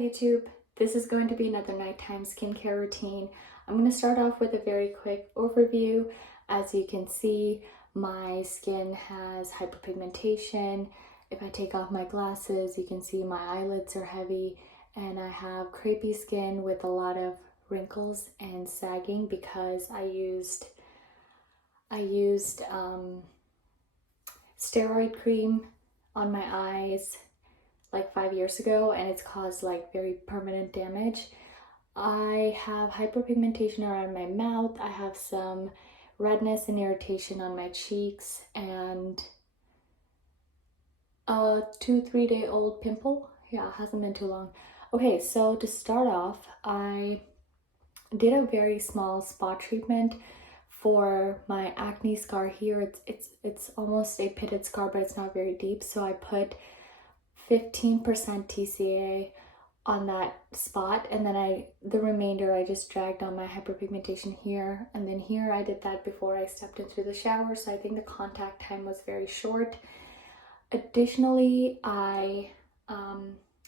YouTube. This is going to be another nighttime skincare routine. I'm going to start off with a very quick overview. As you can see, my skin has hyperpigmentation. If I take off my glasses, you can see my eyelids are heavy, and I have crepey skin with a lot of wrinkles and sagging because I used steroid cream on my eyes like 5 years ago, and it's caused like very permanent damage. I have hyperpigmentation around my mouth. I have some redness and irritation on my cheeks, and a 2-3 day old pimple. Yeah, it hasn't been too long. Okay, so to start off, I did a very small spot treatment for my acne scar here. It's almost a pitted scar, but it's not very deep. So I put 15% TCA on that spot, and then the remainder I just dragged on my hyperpigmentation here, and then here I did that before I stepped into the shower, so I think the contact time was very short. Additionally, I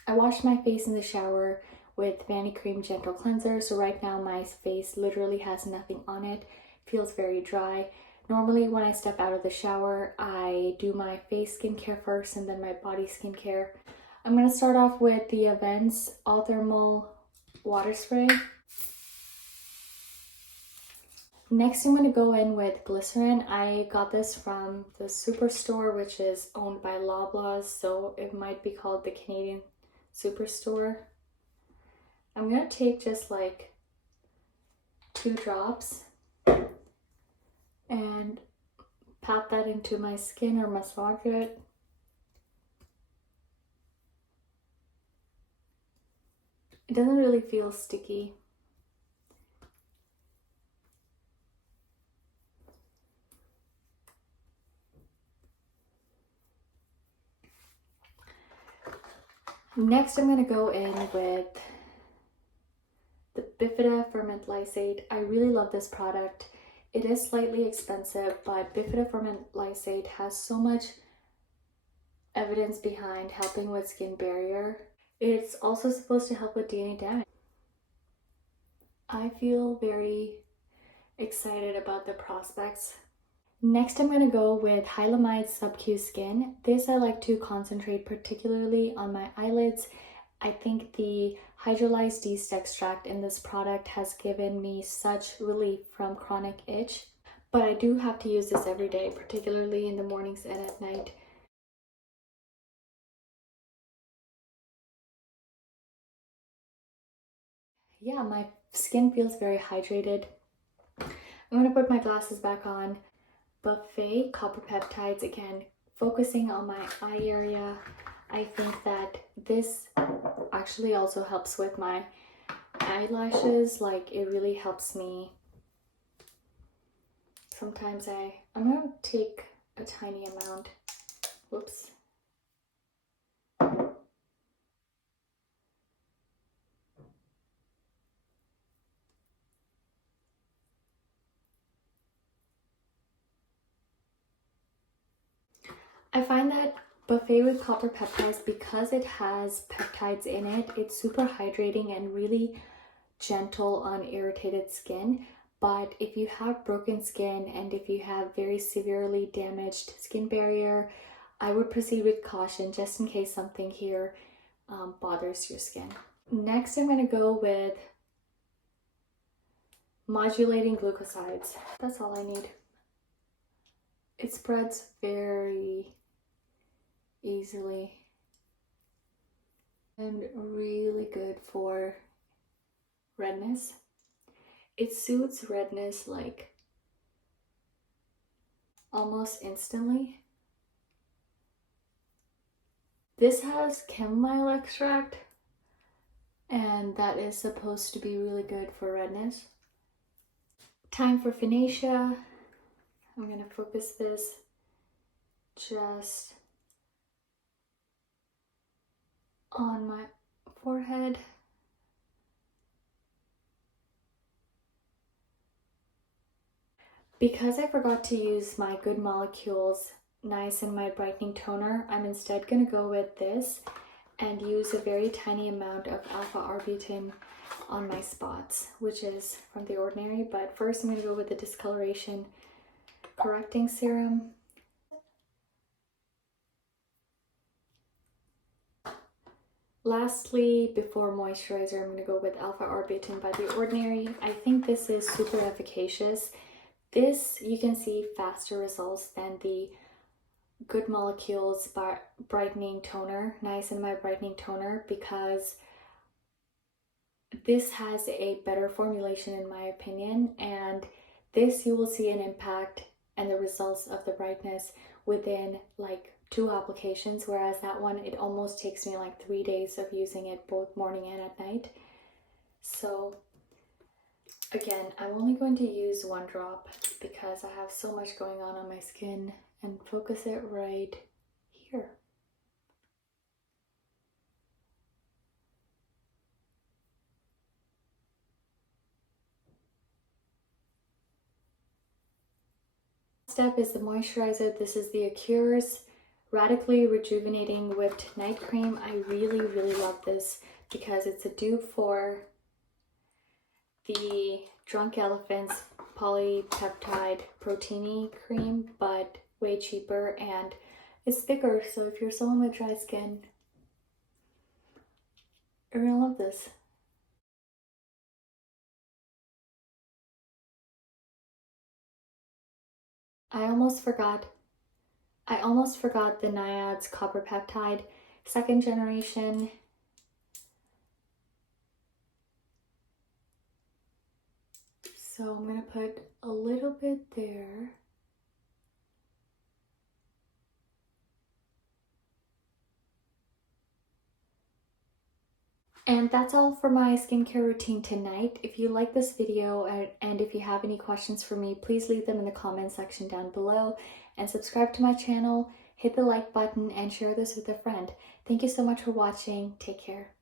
washed my face in the shower with Vanicream Gentle Cleanser, so right now my face literally has nothing on it. Feels very dry. Normally when I step out of the shower, I do my face skincare first and then my body skincare. I'm going to start off with the Avene's All Thermal Water Spray. Next, I'm going to go in with Glycerin. I got this from the Superstore, which is owned by Loblaws, so it might be called the Canadian Superstore. I'm going to take just like 2 drops and pat that into my skin or massage it. It doesn't really feel sticky. Next, I'm going to go in with the Bifida Ferment Lysate. I really love this product. It is slightly expensive, but Bifida Ferment Lysate has so much evidence behind helping with skin barrier. It's also supposed to help with DNA damage. I feel very excited about the prospects. Next, I'm going to go with Hylamide SubQ Skin. This I like to concentrate particularly on my eyelids. I think the hydrolyzed yeast extract in this product has given me such relief from chronic itch, but I do have to use this every day, particularly in the mornings and at night. Yeah, my skin feels very hydrated. I'm going to put my glasses back on. Buffet Copper Peptides, again, focusing on my eye area. I think that this actually also helps with my eyelashes. Like, it really helps me. Sometimes I'm going to take a tiny amount. Whoops. I find that Buffet with Copper Peptides, because it has peptides in it, it's super hydrating and really gentle on irritated skin. But if you have broken skin and if you have very severely damaged skin barrier, I would proceed with caution just in case something here bothers your skin. Next, I'm going to go with Modulating Glucosides. That's all I need. It spreads very easily and really good for redness. It soothes redness like almost instantly. This has chamomile extract, and that is supposed to be really good for redness. Time for Finacea. I'm going to focus this just on my forehead. Because I forgot to use my Good Molecules Niacinamide Brightening Toner, I'm instead going to go with this. and use a very tiny amount of alpha arbutin on my spots, which is from The Ordinary. But first I'm going to go with the Discoloration Correcting Serum. Lastly, before moisturizer, I'm going to go with Alpha Arbutin by The Ordinary. I think this is super efficacious. This, you can see faster results than the Good Molecules Brightening Toner, Niacinamide Brightening Toner, because this has a better formulation in my opinion, and this you will see an impact and the results of the brightness within like 2 applications, whereas that one, it almost takes me like 3 days of using it both morning and at night. So again, I'm only going to use 1 drop because I have so much going on my skin, and focus it right here. Step is the moisturizer. This is the Acure's Radically Rejuvenating Whipped Night Cream. I really love this because it's a dupe for the Drunk Elephant's Polypeptide Proteiny Cream, but way cheaper, and it's thicker, so if you're someone with dry skin, you're gonna love this. I almost forgot the NIOD's Copper Peptide, 2nd generation. So I'm gonna put a little bit there. And that's all for my skincare routine tonight. If you like this video and if you have any questions for me, please leave them in the comment section down below, and subscribe to my channel, hit the like button, and share this with a friend. Thank you so much for watching. Take care.